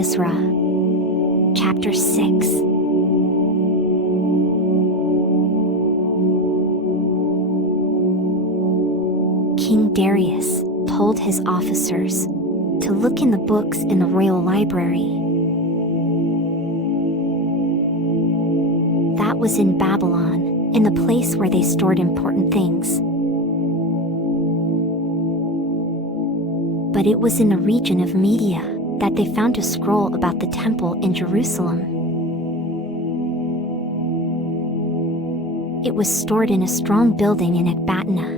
Ezra, chapter 6. King Darius told his officers to look in the books in the royal library. That was in Babylon, in the place where they stored important things. But it was in the region of Media that they found a scroll about the temple in Jerusalem. It was stored in a strong building in Ecbatana.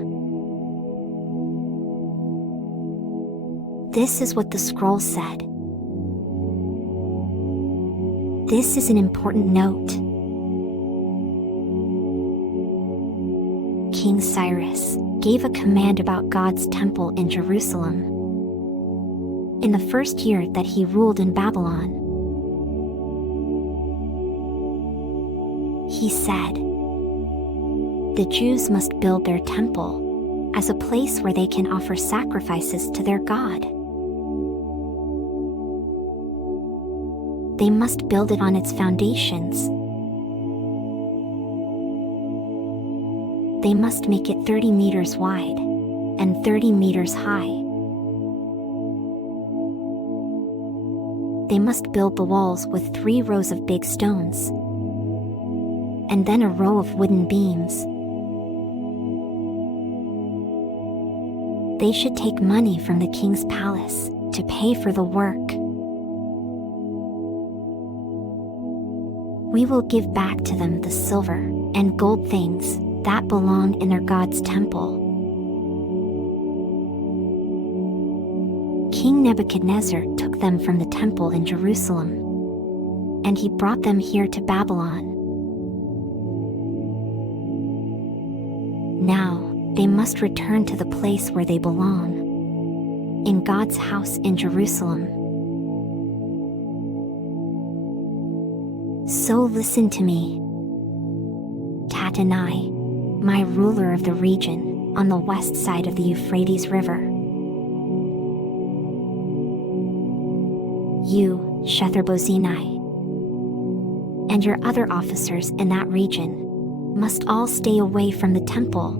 This is what the scroll said. This is an important note. King Cyrus gave a command about God's temple in Jerusalem. In the first year that he ruled in Babylon, he said, "The Jews must build their temple as a place where they can offer sacrifices to their God. They must build it on its foundations. They must make it 30 meters wide and 30 meters high. They must build the walls with 3 rows of big stones, and then a row of wooden beams. They should take money from the king's palace to pay for the work. We will give back to them the silver and gold things that belong in their God's temple." King Nebuchadnezzar took them from the temple in Jerusalem, and he brought them here to Babylon. Now, they must return to the place where they belong, in God's house in Jerusalem. So listen to me, Tattenai, my ruler of the region on the west side of the Euphrates River. You, Shetharbozenai, and your other officers in that region must all stay away from the temple.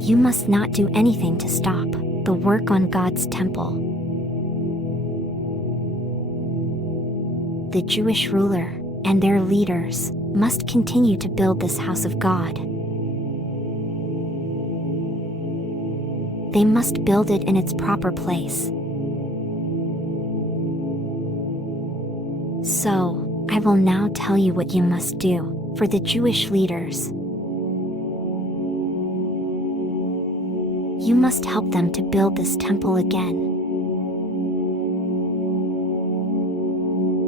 You must not do anything to stop the work on God's temple. The Jewish ruler and their leaders must continue to build this house of God. They must build it in its proper place. So, I will now tell you what you must do for the Jewish leaders. You must help them to build this temple again.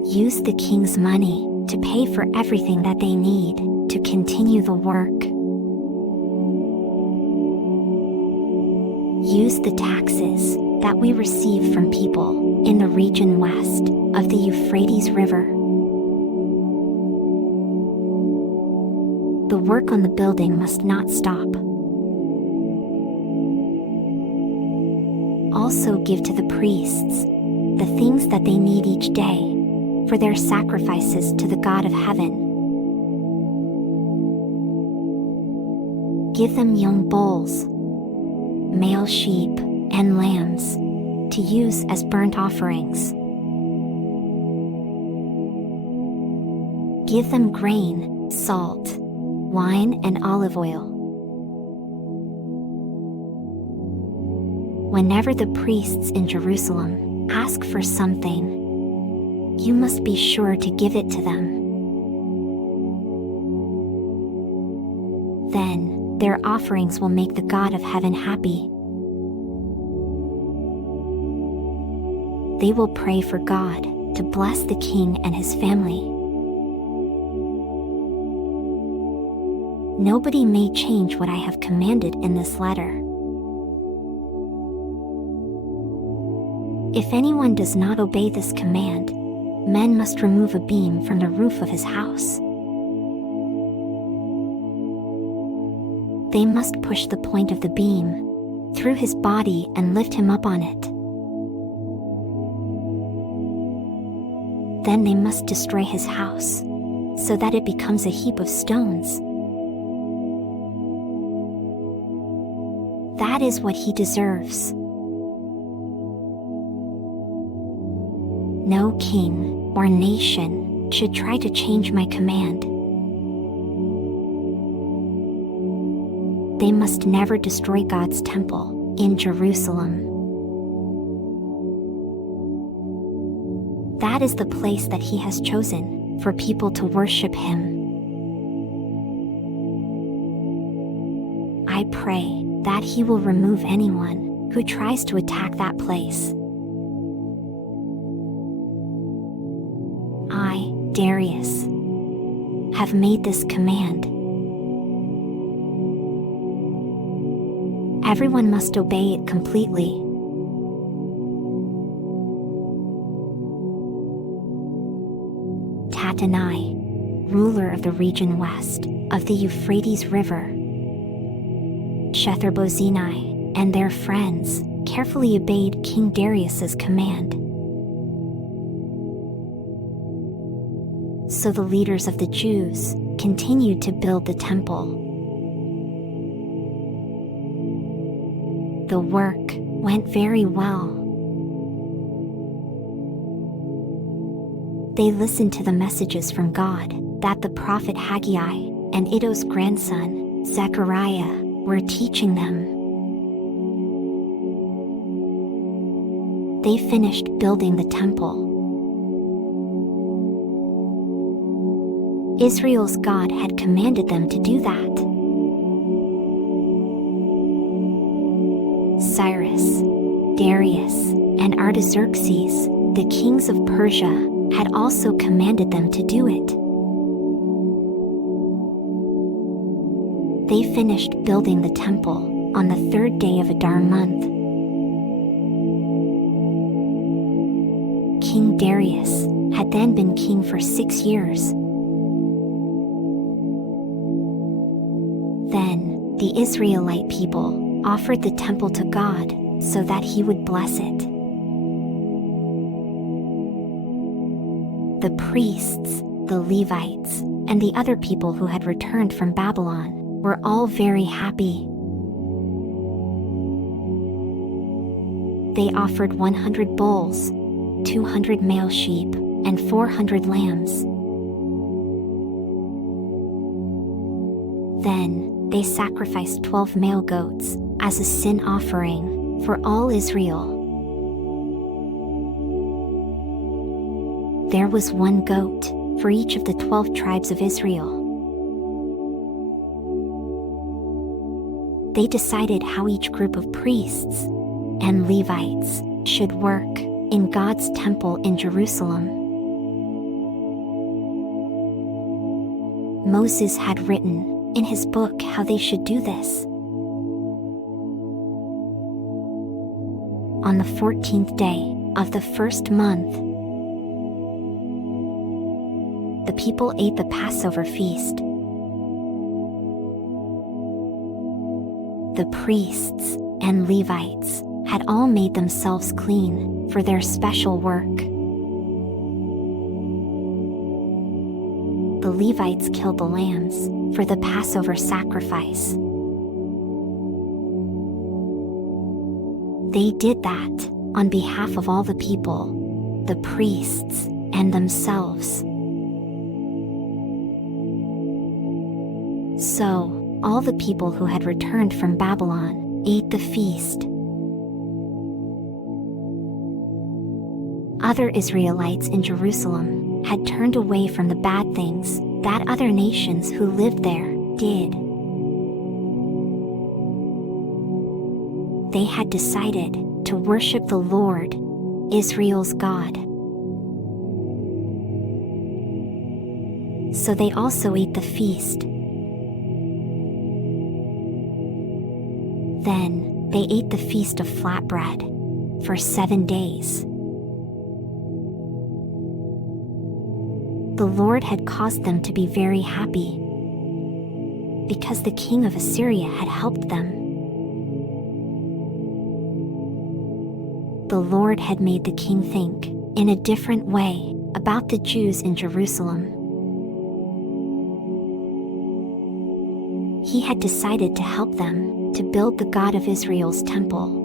Use the king's money to pay for everything that they need to continue the work. Use the taxes that we receive from people in the region west of the Euphrates River. The work on the building must not stop. Also give to the priests the things that they need each day for their sacrifices to the God of heaven. Give them young bulls, male sheep, and lambs to use as burnt offerings. Give them grain, salt, wine, and olive oil. Whenever the priests in Jerusalem ask for something, you must be sure to give it to them. Then, their offerings will make the God of heaven happy. They will pray for God to bless the king and his family. Nobody may change what I have commanded in this letter. If anyone does not obey this command, men must remove a beam from the roof of his house. They must push the point of the beam through his body and lift him up on it. Then they must destroy his house, so that it becomes a heap of stones. That is what he deserves. No king or nation should try to change my command. They must never destroy God's temple in Jerusalem. That is the place that he has chosen for people to worship him. I pray that he will remove anyone who tries to attack that place. I, Darius, have made this command. Everyone must obey it completely. Tattenai, ruler of the region west of the Euphrates River, Shetharbozenai and their friends carefully obeyed King Darius's command. So the leaders of the Jews continued to build the temple. The work went very well. They listened to the messages from God that the prophet Haggai and Iddo's grandson, Zechariah, were teaching them. They finished building the temple. Israel's God had commanded them to do that. Cyrus, Darius, and Artaxerxes, the kings of Persia, had also commanded them to do it. They finished building the temple on the third day of Adar month. King Darius had then been king for 6 years. Then the Israelite people offered the temple to God so that he would bless it. The priests, the Levites, and the other people who had returned from Babylon were all very happy. They offered 100 bulls, 200 male sheep, and 400 lambs. Then they sacrificed 12 male goats as a sin offering for all Israel. There was one goat for each of the 12 tribes of Israel. They decided how each group of priests and Levites should work in God's temple in Jerusalem. Moses had written in his book how they should do this. On the 14th day of the first month, the people ate the Passover feast. The priests and Levites had all made themselves clean for their special work. The Levites killed the lambs for the Passover sacrifice. They did that on behalf of all the people, the priests, and themselves. So, all the people who had returned from Babylon ate the feast. Other Israelites in Jerusalem had turned away from the bad things that other nations who lived there did. They had decided to worship the Lord, Israel's God. So they also ate the feast. Then they ate the feast of flatbread for 7 days. The Lord had caused them to be very happy because the king of Assyria had helped them. The Lord had made the king think in a different way about the Jews in Jerusalem. He had decided to help them to build the God of Israel's temple.